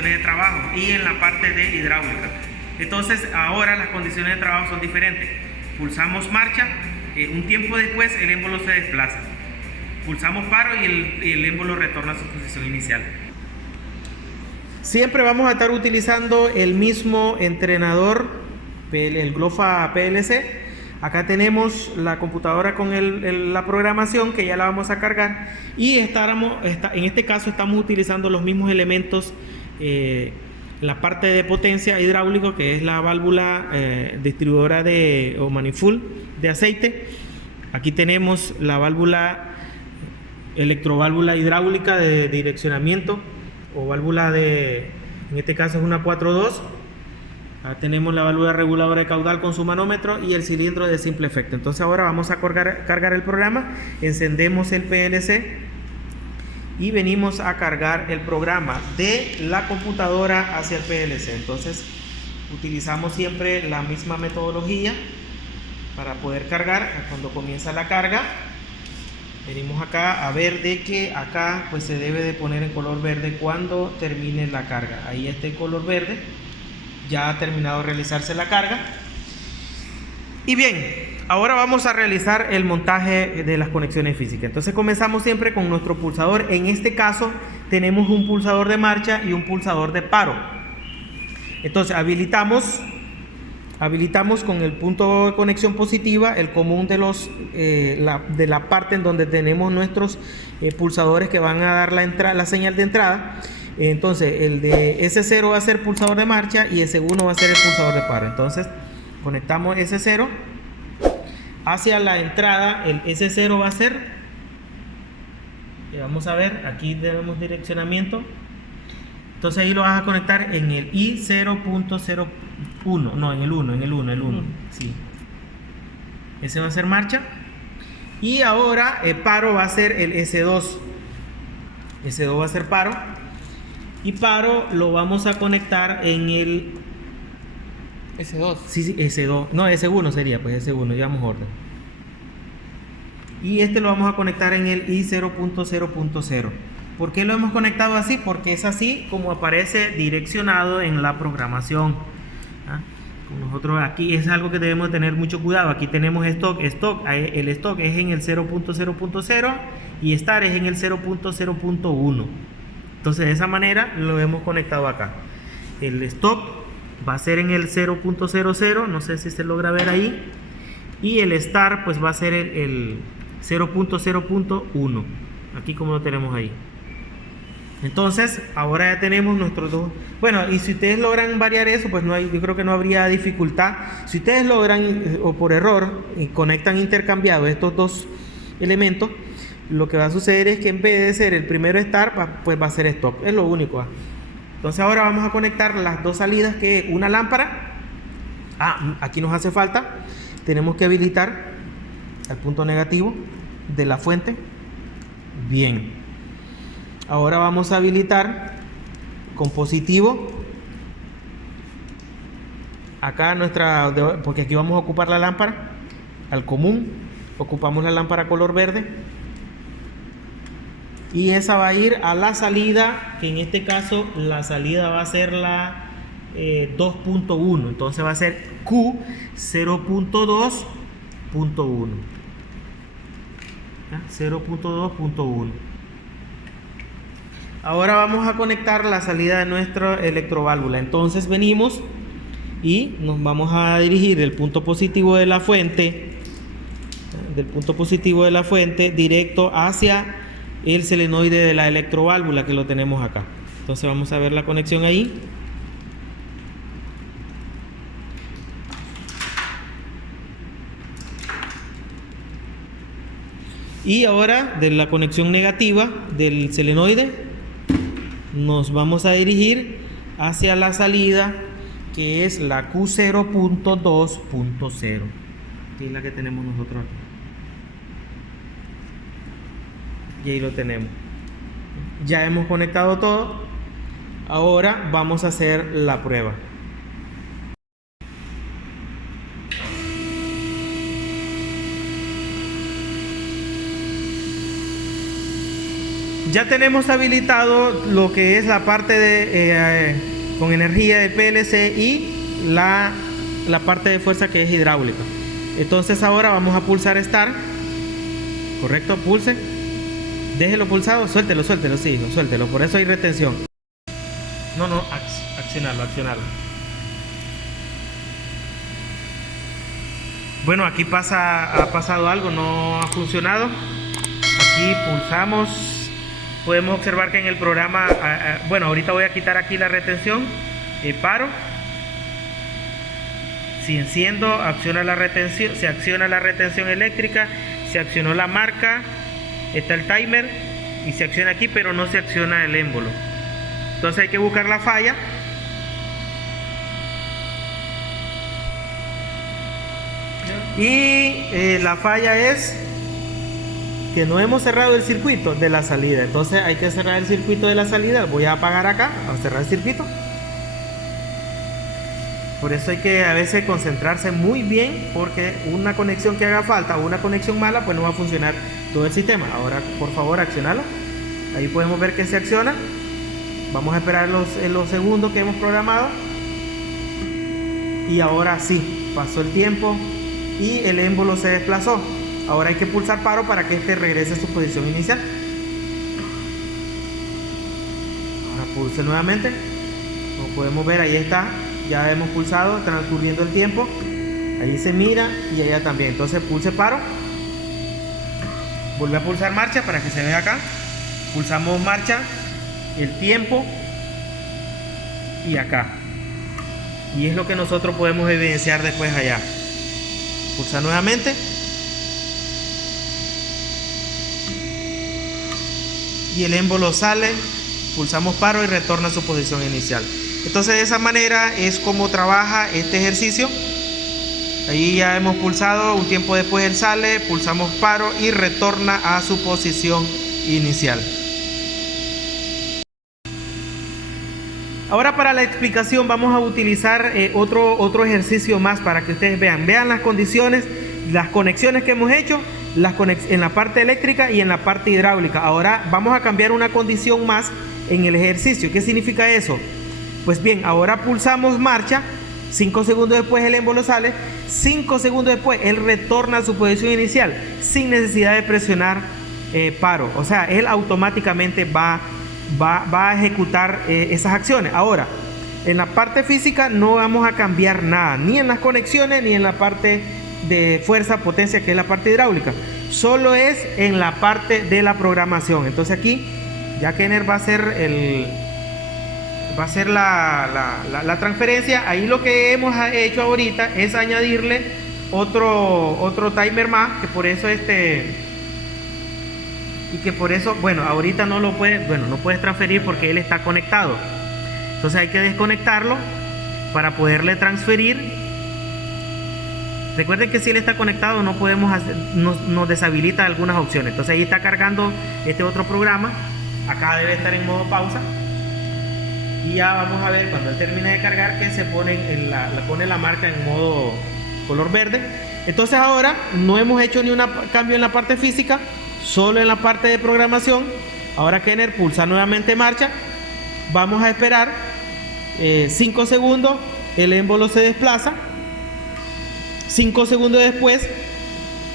condiciones de trabajo y en la parte de hidráulica. Entonces ahora las condiciones de trabajo son diferentes. Pulsamos marcha, un tiempo después el émbolo se desplaza. Pulsamos paro y el émbolo retorna a su posición inicial. Siempre vamos a estar utilizando el mismo entrenador, el GLOFA PLC. Acá tenemos la computadora con la programación que ya la vamos a cargar y en este caso estamos utilizando los mismos elementos, la parte de potencia hidráulico, que es la válvula distribuidora o manifold de aceite. Aquí tenemos la válvula electroválvula hidráulica de direccionamiento o válvula en este caso es una 4.2. Tenemos la válvula reguladora de caudal con su manómetro y el cilindro de simple efecto. Entonces ahora vamos a cargar el programa, encendemos el PLC y venimos a cargar el programa de la computadora hacia el PLC. Entonces utilizamos siempre la misma metodología para poder cargar. Cuando comienza la carga, venimos acá a ver de que acá pues se debe de poner en color verde cuando termine la carga. Ahí está el color verde. Ya ha terminado de realizarse la carga. Y bien, ahora vamos a realizar el montaje de las conexiones físicas. Entonces comenzamos siempre con nuestro pulsador. En este caso tenemos un pulsador de marcha y un pulsador de paro. Entonces habilitamos con el punto de conexión positiva el común de la parte en donde tenemos nuestros pulsadores que van a dar la señal de entrada. Entonces el de S0 va a ser pulsador de marcha y S1 va a ser el pulsador de paro. Entonces conectamos S0 hacia la entrada. El S0 va a ser, vamos a ver, aquí tenemos direccionamiento. Entonces ahí lo vas a conectar en el I0.01, no, en el 1, sí. Ese va a ser marcha. Y ahora el paro va a ser el S2. S2 va a ser paro. Y paro lo vamos a conectar en el S2. Sí, S2. No, S1 sería, pues S1, llevamos orden. Y este lo vamos a conectar en el I0.0.0. ¿Por qué lo hemos conectado así? Porque es así como aparece direccionado en la programación. Nosotros aquí es algo que debemos tener mucho cuidado. Aquí tenemos stock. El stock es en el 0.0.0 y start es en el 0.0.1. Entonces de esa manera lo hemos conectado acá. El stock va a ser en el 0.00, no sé si se logra ver ahí. Y el start pues va a ser el 0.0.1. Aquí como lo tenemos ahí. Entonces ahora ya tenemos nuestros dos. Bueno, y si ustedes logran variar eso, pues yo creo que no habría dificultad. Si ustedes logran o por error conectan intercambiados estos dos elementos, lo que va a suceder es que en vez de ser el primero start, pues va a ser stop. Es lo único. Entonces ahora vamos a conectar las dos salidas, que es una lámpara. Aquí nos hace falta. Tenemos que habilitar el punto negativo de la fuente. Bien. Ahora vamos a habilitar con positivo. Acá porque aquí vamos a ocupar la lámpara. Al común. Ocupamos la lámpara color verde. Y esa va a ir a la salida, que en este caso la salida va a ser la 2.1. Entonces va a ser Q 0.2.1. 0.2.1. Ahora vamos a conectar la salida de nuestra electroválvula. Entonces venimos y nos vamos a dirigir del punto positivo de la fuente, directo hacia el solenoide de la electroválvula, que lo tenemos acá. Entonces vamos a ver la conexión ahí. Y ahora de la conexión negativa del solenoide nos vamos a dirigir hacia la salida, que es la Q0.2.0, que es la que tenemos nosotros aquí. Y ahí lo tenemos. Ya hemos conectado todo. Ahora vamos a hacer la prueba. Ya tenemos habilitado lo que es la parte de con energía de PLC y la parte de fuerza que es hidráulica. Entonces ahora vamos a pulsar Start. Correcto, pulse. Déjelo pulsado, suéltelo, sí, suéltelo. Por eso hay retención. No, accionarlo. Bueno, aquí ha pasado algo, no ha funcionado. Aquí pulsamos. Podemos observar que en el programa, bueno, ahorita voy a quitar aquí la retención. Paro. Si enciendo, acciona la retención, se acciona la retención eléctrica, se accionó la marca, está el timer y se acciona aquí, pero no se acciona el émbolo. Entonces hay que buscar la falla. Y la falla es que no hemos cerrado el circuito de la salida. Entonces hay que cerrar el circuito de la salida. Voy a apagar acá, a cerrar el circuito. Por eso hay que a veces concentrarse muy bien, porque una conexión que haga falta o una conexión mala, pues no va a funcionar todo el sistema. Ahora, por favor, accionalo. Ahí podemos ver que se acciona. Vamos a esperar los segundos que hemos programado. Y ahora sí, pasó el tiempo y el émbolo se desplazó. Ahora hay que pulsar paro para que este regrese a su posición inicial. Ahora pulse nuevamente. Como podemos ver, ahí está. Ya hemos pulsado, transcurriendo el tiempo. Ahí se mira y allá también. Entonces pulse paro. Vuelve a pulsar marcha para que se vea acá. Pulsamos marcha, el tiempo y acá. Y es lo que nosotros podemos evidenciar después allá. Pulsa nuevamente. Y el émbolo sale. Pulsamos paro y retorna a su posición inicial. Entonces de esa manera es como trabaja este ejercicio. Ahí ya hemos pulsado, un tiempo después él sale, pulsamos paro y retorna a su posición inicial. Ahora para la explicación vamos a utilizar otro ejercicio más para que ustedes vean las condiciones, las conexiones que hemos hecho en la parte eléctrica y en la parte hidráulica. Ahora vamos a cambiar una condición más en el ejercicio. ¿Qué significa eso? Pues bien, ahora pulsamos marcha, 5 segundos después el émbolo sale, 5 segundos después él retorna a su posición inicial sin necesidad de presionar paro. O sea, él automáticamente va a ejecutar esas acciones. Ahora, en la parte física no vamos a cambiar nada, ni en las conexiones ni en la parte de fuerza, potencia, que es la parte hidráulica. Solo es en la parte de la programación. Entonces aquí, ya Kenner va a hacer la transferencia. Ahí lo que hemos hecho ahorita es añadirle otro timer más, que por eso bueno, ahorita no puedes transferir porque él está conectado. Entonces hay que desconectarlo para poderle transferir. Recuerden que si él está conectado no podemos nos deshabilita algunas opciones. Entonces ahí está cargando este otro programa. Acá debe estar en modo pausa. Y ya vamos a ver cuando él termine de cargar que se pone pone la marca en modo color verde. Entonces ahora no hemos hecho ni un cambio en la parte física, solo en la parte de programación. Ahora Kenner pulsa nuevamente marcha. Vamos a esperar 5 segundos. El émbolo se desplaza. 5 segundos después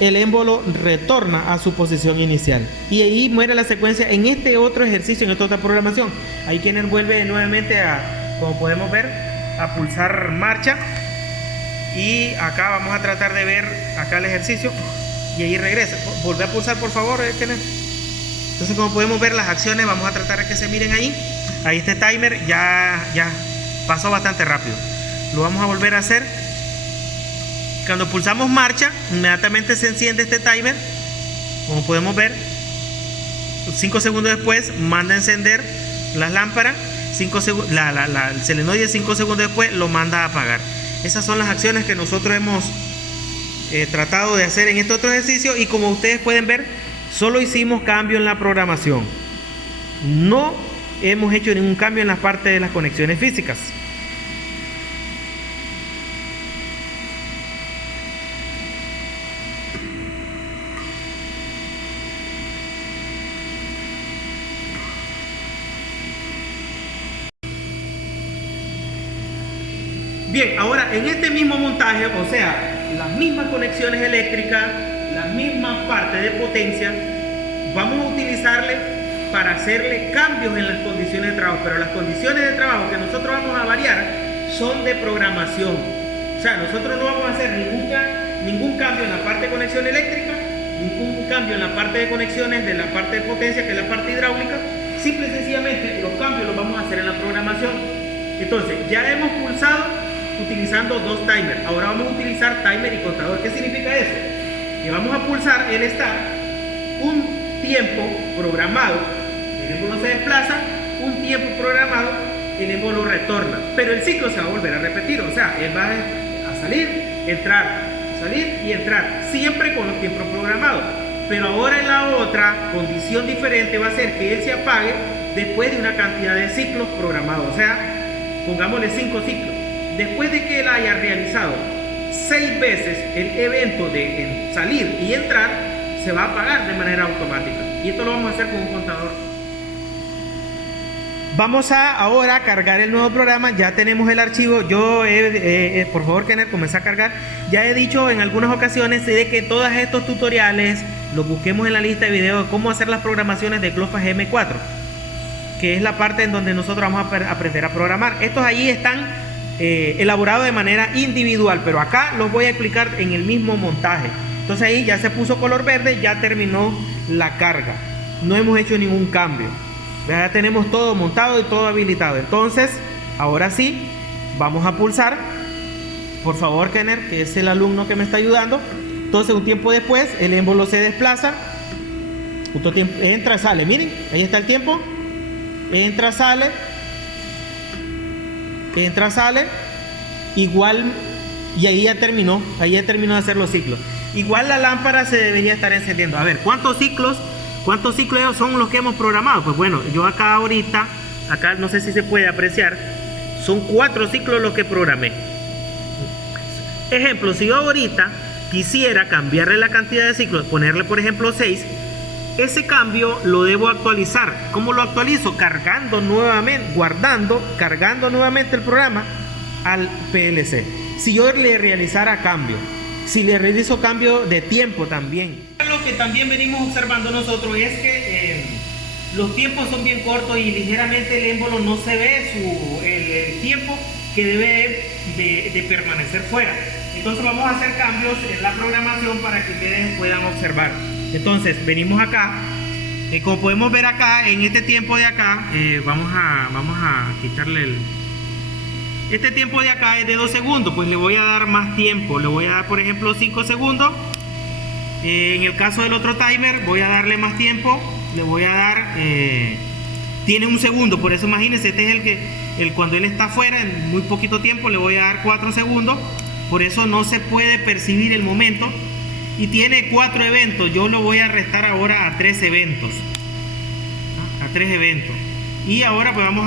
el émbolo retorna a su posición inicial. Y ahí muere la secuencia en este otro ejercicio, en esta otra programación. Ahí Kenner vuelve nuevamente como podemos ver, a pulsar marcha. Y acá vamos a tratar de ver acá el ejercicio. Y ahí regresa. Volve a pulsar por favor, Kenner. Entonces como podemos ver las acciones, vamos a tratar de que se miren ahí. Ahí este timer ya pasó bastante rápido. Lo vamos a volver a hacer. Cuando pulsamos marcha, inmediatamente se enciende este timer. Como podemos ver, 5 segundos después manda a encender las lámparas. El selenoide 5 segundos después lo manda a apagar. Esas son las acciones que nosotros hemos tratado de hacer en este otro ejercicio. Y como ustedes pueden ver, solo hicimos cambio en la programación. No hemos hecho ningún cambio en la parte de las conexiones físicas. Bien, ahora en este mismo montaje, o sea, las mismas conexiones eléctricas, las mismas partes de potencia, vamos a utilizarle para hacerle cambios en las condiciones de trabajo, pero las condiciones de trabajo que nosotros vamos a variar son de programación. O sea, nosotros no vamos a hacer ningún cambio en la parte de conexión eléctrica, ningún cambio en la parte de conexiones de la parte de potencia, que es la parte hidráulica. Simple y sencillamente los cambios los vamos a hacer en la programación. Entonces, ya hemos pulsado utilizando dos timers. Ahora vamos a utilizar timer y contador. ¿Qué significa eso? Que vamos a pulsar el start, un tiempo programado, el émbolo se desplaza, un tiempo programado, el émbolo retorna. Pero el ciclo se va a volver a repetir. O sea, él va a salir, entrar, salir y entrar, siempre con los tiempos programados. Pero ahora en la otra condición diferente va a ser que él se apague después de una cantidad de ciclos programados. O sea, pongámosle 5 ciclos. Después de que él haya realizado 6 veces el evento de salir y entrar, se va a apagar de manera automática. Y esto lo vamos a hacer con un contador. Vamos a ahora cargar el nuevo programa. Ya tenemos el archivo. Yo, por favor, Kenner, comienza a cargar. Ya he dicho en algunas ocasiones de que todos estos tutoriales los busquemos en la lista de videos de cómo hacer las programaciones de GloFast M4, que es la parte en donde nosotros vamos a aprender a programar. Estos allí están elaborados de manera individual, pero acá los voy a explicar en el mismo montaje. Entonces ahí ya se puso color verde, ya terminó la carga. No hemos hecho ningún cambio. Ya tenemos todo montado y todo habilitado. Entonces, ahora sí, vamos a pulsar. Por favor, Kenner, que es el alumno que me está ayudando. Entonces, un tiempo después, el émbolo se desplaza. Justo tiempo, entra, sale. Miren, ahí está el tiempo. Entra, sale. Entra, sale. Igual, y ahí ya terminó. Ahí ya terminó de hacer los ciclos. Igual la lámpara se debería estar encendiendo. A ver, ¿cuántos ciclos son los que hemos programado? Pues bueno, yo acá ahorita, acá no sé si se puede apreciar, son 4 ciclos los que programé. Ejemplo, si yo ahorita quisiera cambiarle la cantidad de ciclos, ponerle por ejemplo 6, ese cambio lo debo actualizar. ¿Cómo lo actualizo? Cargando nuevamente, cargando nuevamente el programa al PLC. Si yo le realizara cambio, si le realizo cambio de tiempo también. Lo que también venimos observando nosotros es que los tiempos son bien cortos y ligeramente el émbolo no se ve el tiempo que debe de permanecer fuera. Entonces vamos a hacer cambios en la programación para que ustedes puedan observar. Entonces venimos acá, como podemos ver acá, en este tiempo de acá, vamos a quitarle este tiempo de acá es de 2 segundos, pues le voy a dar más tiempo, le voy a dar por ejemplo 5 segundos. En el caso del otro timer voy a darle más tiempo, le voy a dar, tiene 1 segundo, por eso imagínense, este es cuando él está afuera, en muy poquito tiempo le voy a dar 4 segundos, por eso no se puede percibir el momento, y tiene 4 eventos, yo lo voy a restar ahora a 3 eventos, ¿no? A 3 eventos. Y ahora pues vamos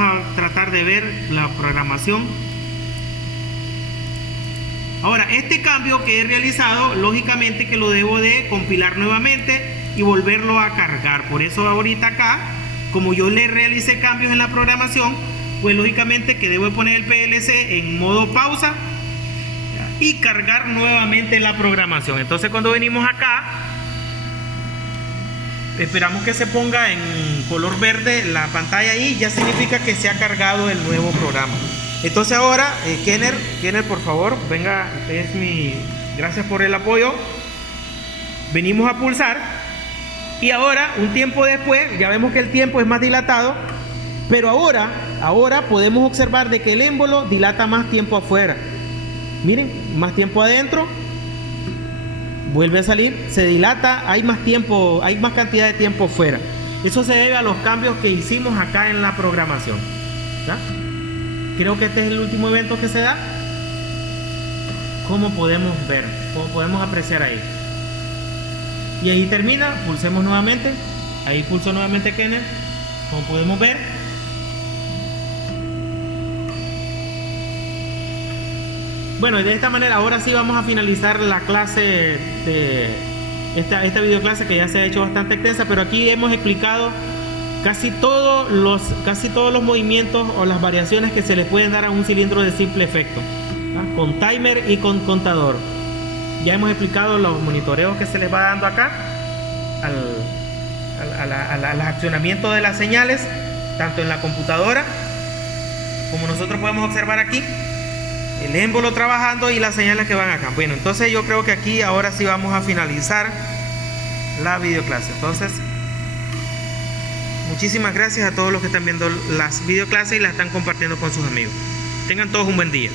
a tratar de ver la programación. Ahora, este cambio que he realizado, lógicamente que lo debo de compilar nuevamente y volverlo a cargar. Por eso ahorita acá, como yo le realicé cambios en la programación, pues lógicamente que debo poner el PLC en modo pausa y cargar nuevamente la programación. Entonces cuando venimos acá, esperamos que se ponga en color verde la pantalla ahí, ya significa que se ha cargado el nuevo programa. Entonces ahora, Kenner, por favor, venga, gracias por el apoyo. Venimos a pulsar y ahora, un tiempo después, ya vemos que el tiempo es más dilatado, pero ahora podemos observar de que el émbolo dilata más tiempo afuera. Miren, más tiempo adentro, vuelve a salir, se dilata, hay más tiempo, hay más cantidad de tiempo fuera. Eso se debe a los cambios que hicimos acá en la programación. ¿Ya? Creo que este es el último evento que se da. Como podemos ver, como podemos apreciar ahí. Y ahí termina, pulsemos nuevamente. Ahí pulso nuevamente Kenner. Como podemos ver. Bueno, y de esta manera ahora sí vamos a finalizar la clase de esta videoclase que ya se ha hecho bastante extensa, pero aquí hemos explicado casi todos los movimientos o las variaciones que se le pueden dar a un cilindro de simple efecto, ¿ah? Con timer y con contador. Ya hemos explicado los monitoreos que se les va dando acá al accionamiento de las señales, tanto en la computadora como nosotros podemos observar aquí el émbolo trabajando y las señales que van acá. Bueno, entonces yo creo que aquí ahora sí vamos a finalizar la videoclase. Entonces, muchísimas gracias a todos los que están viendo las videoclases y las están compartiendo con sus amigos. Tengan todos un buen día.